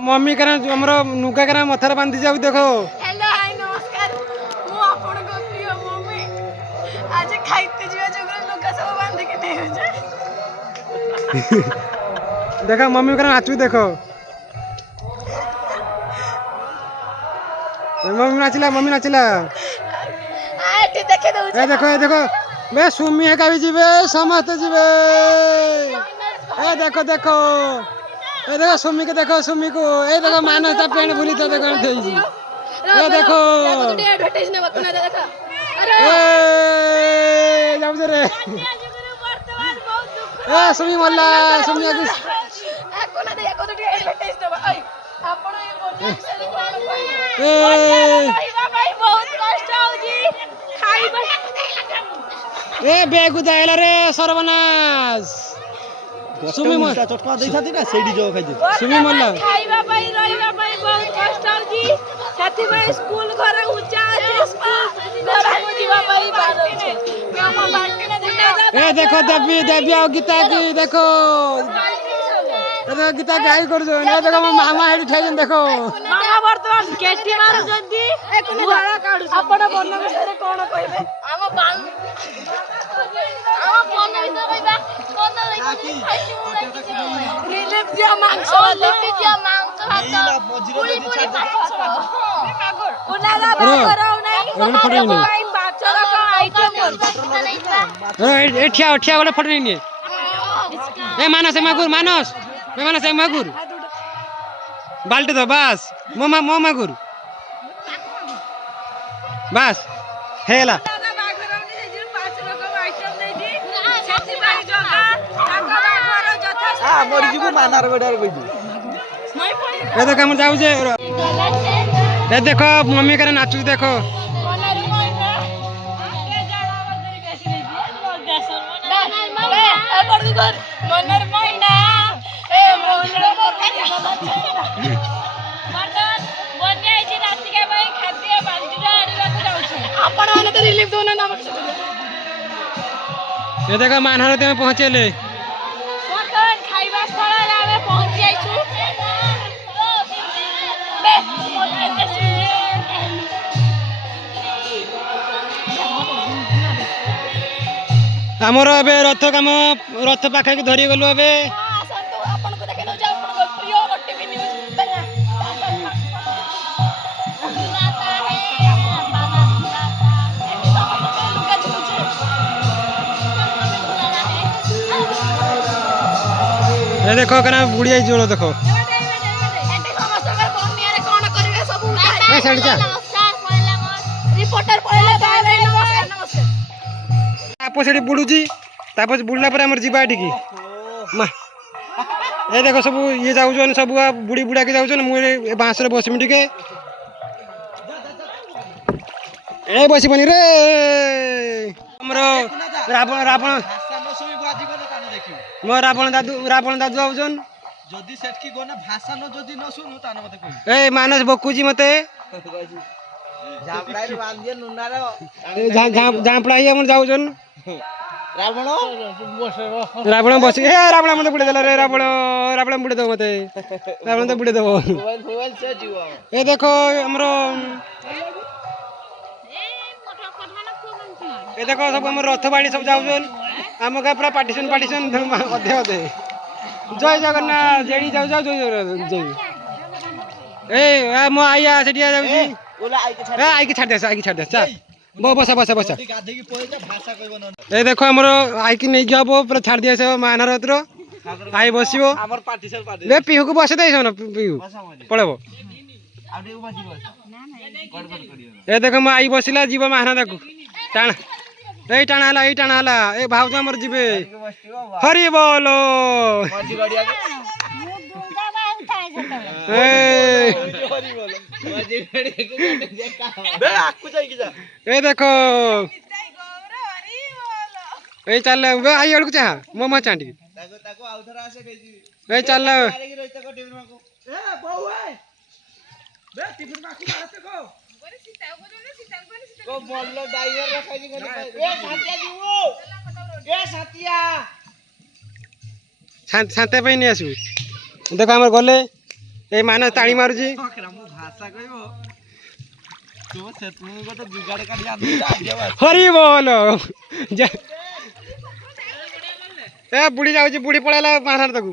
Mummy करा हमरो नुका करा मथार बांधी जाऊ देखो। हेलो हाय नमस्कार मु आपण को प्रिय मम्मी आज खाइते जिवा जगरे नुका सब बांधी के नै हो जाय। देखो मम्मी करा नाचू देखो। मम्मी नाचला आ ठी देखे दउ ए देखो बे सुमी है कभी जीवे समस्त जीवे। ए देखो ए देखो सुमी को ए देखो मानस ता पेन भूली तो देखो थई जी। ए देखो तो एडवर्टाइज न बकना देखा। ए जाऊ दे रे वर्तमान बहुत दुख ए सुमी मल्ला सुमी आगु कोना दे को तो एडवर्टाइज न आई आपण ए बोल से कोन ए खाइबा भाई बहुत कष्ट हो जी खाइबा ए बेगु दाइला रे सर्वनाश सुमी मल्ला चटका देइथाती ना सेडी जो खाइ दे सुमी मल्ला खाइबा भाई रहिबा भाई बहुत कष्ट हो जी साथी भाई स्कूल घर ऊंचा আছে स्कूल घर जीवा भाई बारो छे मामा बांटी ना देखा ए देखो देवी और गीता की देखो गीता गाई कर जो ना देखो मामा हेडी ठाई देखो मामा वर्तमान केटी मारो जदी गुहाळा काढू आपण बन्न विषय कोन कहबे हम बन कहबा कोन रिलीफ दिया मांस हात पुली कुनाला बागराव नाही भाई बाचर का आइटम ए ठिया वाला फोटो नहीं ए मानस मागुर बाल्टी दो बस मो मागुर बस हेला बागराव नि जे 5 रकम आइटम नै दी सेति भाई जगा ताका बागर जथा आ मरि जिबु मानार बेडार कहि ए देखो हम जाऊ जे ए देखो मम्मी करे नाचू देखो मनर मैना ए मनर मटन बनिया छि राति के भाई खाद्य बांजुरा आनिबा को जाउ छै आपण माने तो रिलीफ दोना ना मत ए देखो मानहर ते पहुंचेले मटन खाइबा स्थल आमे पहुंच जाई छु बे हमर अबे रथ काम रथ पाखे के धरि गलु अबे संतु आपण को देखे न जाऊ आपण को प्रिय ओटीवी न्यूज़ बना ए देखो कना बुढ़िया जोलो देखो एटे समस्त कर बनिया रे कोन करबे सब ए साइड जा रिपोर्टर पहिले बाय बाय नमस्कार आपो सेठी बुडुजी तापस बुडला पर हमर जीवा एठी मा ए देखो सब ये जाउजन सब बुड़ी बुड़ा के जाउजन मु बांस रे बसमी टिके ए बसी बनी रे हमरो रावण भाषा सुई बाजी को कान देखियो मो रावण दादू आउजन जदी सेठ की गोना भाषा न जदी न सुनु ताने मते कहि ए मानस बकुजी मते झापड़ाई बांधिए नुनार झापड़ाई हमर जाउजन रावण बसी ए रावण मते बुड़े देला रे रावण बुड़े दो मते रावण तो बुड़े देबो मोबाइल से जीवा ए देखो हमरो ए देखो सब हमर रथ बाड़ी सब जाउजन हम का पूरा पार्टीशन अधे जय जगन्नाथ जेडी जाउ जय ए मो आइया सेटिया जाउजी ओला आई के ए आई के छाड़ दे चा बसा गाधे की पळे जा भाषा कहबो न ए देखो हमर आई की नै जाबो पूरा छाड़ दिया से मानरत्र आई बसिबो हमर पार्टीशन बे पिहु को बसे दैछ न पिहु पळेबो आडे बाजी बस गड़बड़ करियो ए देखो म आई बसिला जीव महाना देखो टाण ए टाणा हला ए भाउज हमर जीवे हरि बोलो मजी गड़िया के ए हरि बोलो मजी गड़िया के बे आकु जाई की जा ए देखो ए चल बे आई अड़कु चाह मोमा चांडी ताको आउथरा आसे कहि जी ए चल मारे की रोइता को टिफिन माको ए बहु ए बे टिफिन माको आसे को को बोललो ड्राइवर रखाई जी ए साथिया जीवो ए साथिया शांति पे नहीं आसू देखो आम गले এই ମାନସ ତାଳି ମାରୁଛି। ମୁଁ ଭାଷା କହିବ ତୁ ସେତୁ ଗୋଟେ ଜୁଗାଡ଼ କାଢି ଆଣିଦେଲା ହରି ବୋଲ ଏ ବୁଢୀ ଯାଉଛି ବୁଢୀ ପଳେଇଲା ମାରାର ତାକୁ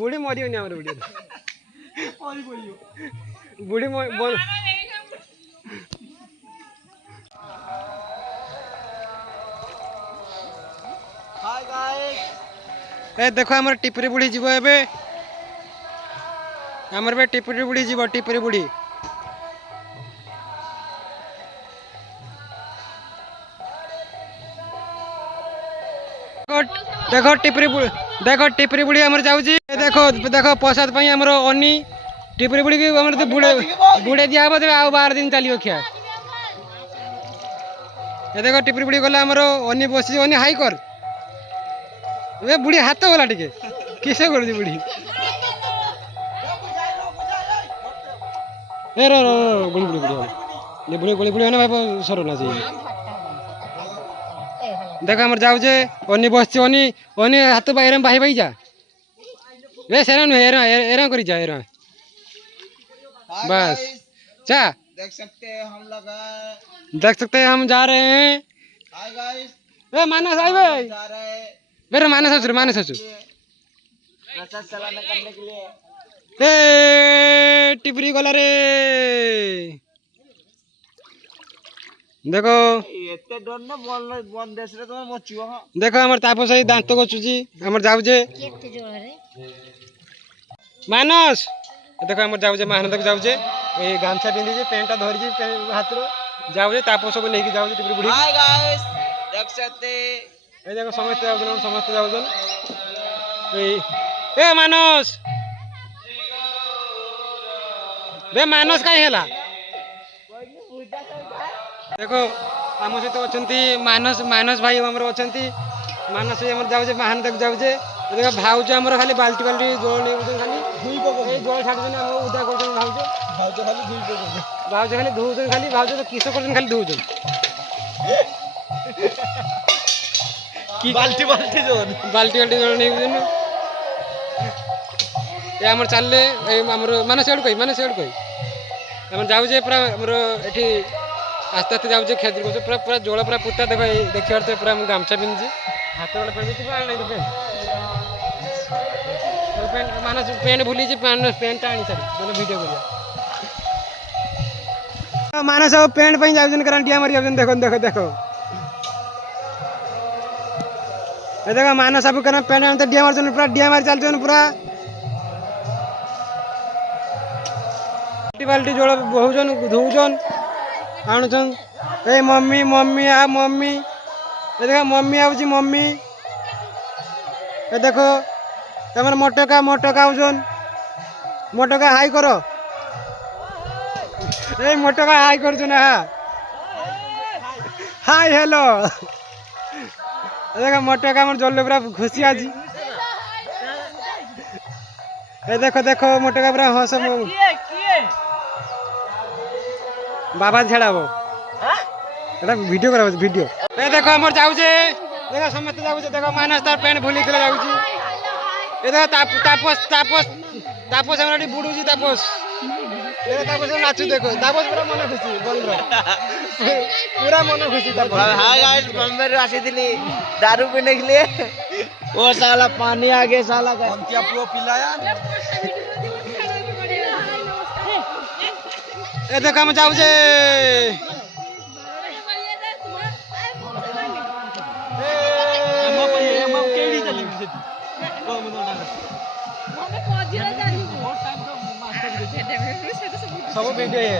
ବୁଢୀ ମରିବନି ଆମର ବୁଢୀ ବୁଢୀ हाय गाइस ए देखो हमर टिपरी बुढ़ी जीव एबे हमर बे टिपरी बुढ़ी जीव टिपरी बुढ़ी देखो टिपरी बुढ़ी हमर जाउची देखो देखो प्रसाद पई हमर ओनी टिपरी बुढ़ी के हमर बुढ़े बुढ़े दिया हबो आ 12 दिन चलियो खिया ए देखो टिपरी बुढ़ी गला हमर ओनी बसी ओनी हाई कर ए बुढ़ी हाथ वाला टिके किसे कर दी बुढ़ी ए रो रो बुढ़ी बुढ़ी बुढ़ी ये बुढ़ी बुढ़ी बुढ़ी ना भाई सरो ना जी देख हमर जाऊ जे ओनी बसची ओनी ओनी हाथ बाहर भाई भाई जा ए सेरा नु एरा एरा करी जा एरा बस चा देख सकते हैं हम लोग देख सकते हैं हम जा रहे हैं हाय गाइस ए मानस आई भाई जा रहे हैं मेरे मानस ससुर प्रसाद चलाने करने के लिए ए टिपरी गला रे देखो एते डर न बन देश रे तुम मचियो हां देखो हमर तापस दांत गचुची हमर जाऊ जे केते जोर रे मानस देखो हमर जाऊ जे महानंद जाऊ जे ए गामछा पिंदी जे पेंटा धरि जे हाथ रो जाऊ जे तापस को लेके जाऊ जे टिपरी बुढ़ी हाय गाइस देख सकते ए देखो समस्त जाऊ जन ए मानस बे मानस काई हैला देखो आम सहित अच्छा मानस मानस भाई आम अच्छा मानस आम जाऊे महान तक जाऊे देख भाज आम खाली बाल्टी बाल्टी जल नहीं खाली जल छाड़ुन आम उदा कर भाज खाली धोचन खाली भाज किस कर खाली धोचन बाल्टी बाल्टी जल बाल्टी बाल्टी जल नहीं ये आम चलले मानस कही मानस कही आम जाऊे पूरा आमर ये आस्ते आस्ते जाऊे खेत पूरा पूरा जोड़ पूरा पुता देख देखिए पूरा गामछा पिंधि हाथ वाला पेंट पेंट मानस पेंट भूली पेंट आनी सारी वीडियो कर मानस पेंट पे जाऊन डिया मारी जाऊन देखो देखो देखो देखो मानस सब पेंट आनते डिया मार पूरा डिया मारी चलते पूरा बाल्टी जोड़ बहुजन धोजन आणुचन ए मम्मी मम्मी आ मम्मी ए देखो मम्मी आउची मम्मी ए देखो तमर मोटका आउजन मोटका हाई करो ए मोटका हाई करछु ना हाय हेलो ए देखो मोटका हमर जल्ले पूरा खुशी आजी ए देखो देखो मोटका पूरा हंस बाबा छाड़ाबो एटा वीडियो करा वीडियो ए देखो हमर जाउछे देखो समस्त जाउछे देखो मानस तार पेन भूली के जाउछी ए देखो तापस तापस तापस हमर बुडुजी तापस देखो तापस नाचू देखो तापस पूरा मन खुशी बोल रो पूरा मन खुशी तापस हाय गाइस बम्बे रे आसी दिली दारू पीने के लिए वो साला पानी आ गया साला का हम क्या पुओ पिलाया ए देखो हम जाउछे सब वीडियो है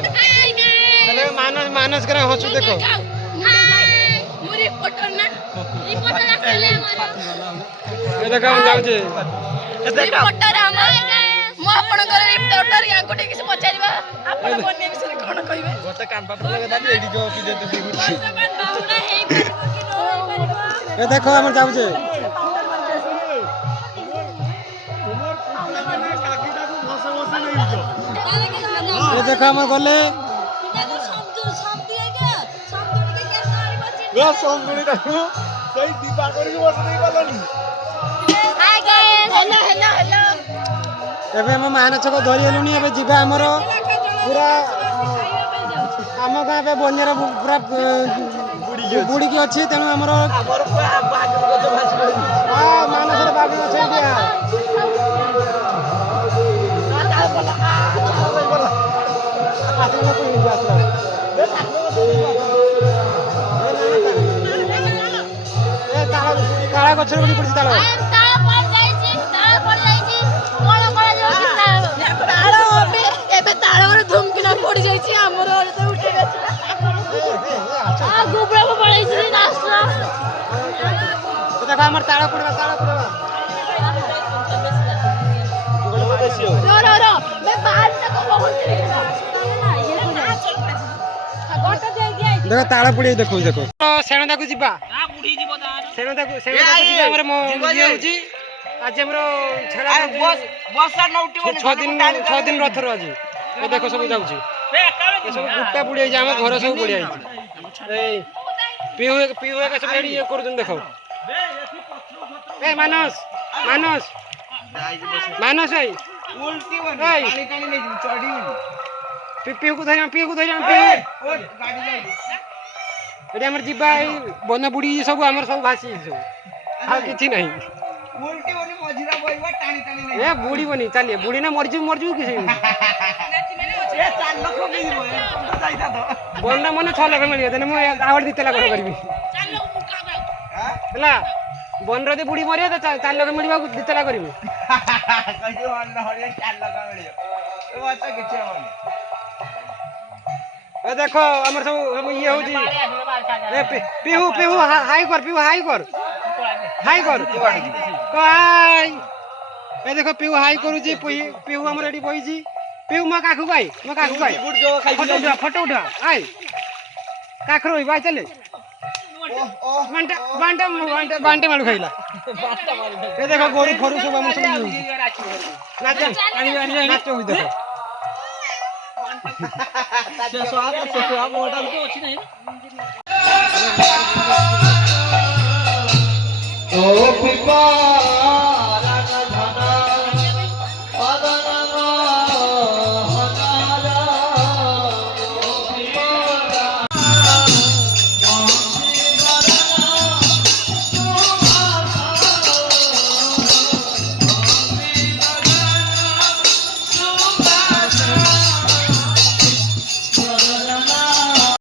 अरे मानस मानस करा हंसू देखो मुरी फोटो ना रिपोर्टर आसले ए देखो हम जाउछे रिपोर्टर हमर मो आपनकर रिपोर्टर या गोटे किछ पचारिबा आपन बन्ने विषय कोन कहिबे गोटे कान पात्र लगा दादी एडी जो की देते देखुची बाउडा हे करबो कि न करबो ए देखो हम जाउछे ए देखो हम गले सही दीपा करी बस नहीं पालनी hi guys hello hello hello ଏବେ ଆମ ମାହାନାଚ ଧରି ହେଲୁଣି ଏବେ ଯିବା ଆମର ପୁରା ଆମ ଗାଁ ଏବେ ବନ୍ୟାର ପୁରା ବୁଡ଼ିକି ଅଛି ତେଣୁ ଆମର ମାନସର ବାବି ଅଛନ୍ତି ତାଳ ଗଛରେ ବୁଡ଼ି ପଡ଼ିଛି ତାଳ ତାଳରେ ଧୁମକିନା ପଡି ଯାଇଛି ଆମର ଉଠେଇ ଗୋବରାକୁ ପଳେଇଛି ଦେଖ ଆମର ତାଳ ପଡ଼ିବା ଦେଖ ତାଳ ପଡ଼ି ଦେଖଉଛି ଦେଖ ସେଣଦାକୁ ଯିବା ସେଣଦାକୁ ଯିବା ଆମର ଇଏ ହେଉଛି ଆଜି ଆମର ଛଅ ଦିନ ରଥର ଆଜି ଏ ଦେଖ ସବୁ ଯାଉଛି ସବୁ ଗୁଟା ବୁଡ଼ି ଯାଇଛି ଆମ ଘର ସବୁ ବୁଡ଼ି ଯାଇଛି ଏଇ ପିହୁ ଏକା ସବୁ ଏଠି ଇଏ କରୁଛନ୍ତି ଦେଖ ଏ ମାନସ ଭାଇ ପିହୁକୁ ଧରି ଏଠି ଆମର ଯିବା ଏଇ ବନ ବୁଡ଼ି ସବୁ ଆମର ସବୁ ଭାସି ସବୁ ଆଉ କିଛି ନାହିଁ ଏ ବୁଡ଼ିବନି ଚାଲିଏ ବୁଡ଼ି ନା ମରିଯିବୁ କିଛି ବନ୍ଧା ମନେ 6 ଲକ୍ଷ ମିଳିବ ତାହେଲେ ମୁଁ ଆଉ 2 ଲାଖ କରିବି ହେଲା ବନ ଯଦି ବୁଡ଼ି ମରିବ ତ 4 ଲକ୍ଷ ମିଳିବ 2 ଲାଖ କରିବି ଏ ଦେଖ ଆମର ସବୁ ଇଏ ହଉଛି ପିହୁ ହାଇ କର ଏ ଦେଖ ପିହୁ ହାଇ କରୁଛି ପିହୁ ଆମର ଏଠି ବଇଛି ପିହୁ ମୋ କାଖକୁ ଆଇ ଫଟୋ ଉଠା ଆଇ କାଖରୁ ଭାଇ ଚାଲେ ବାଣ୍ଟେ ମାଡୁ ଖାଇଲା ଏ ଦେଖ ଗୋରୁ ଫରୁ ସବୁ ଆମର ସବୁ ନାଚ ହଉଛି ଦେଖ Oh, people.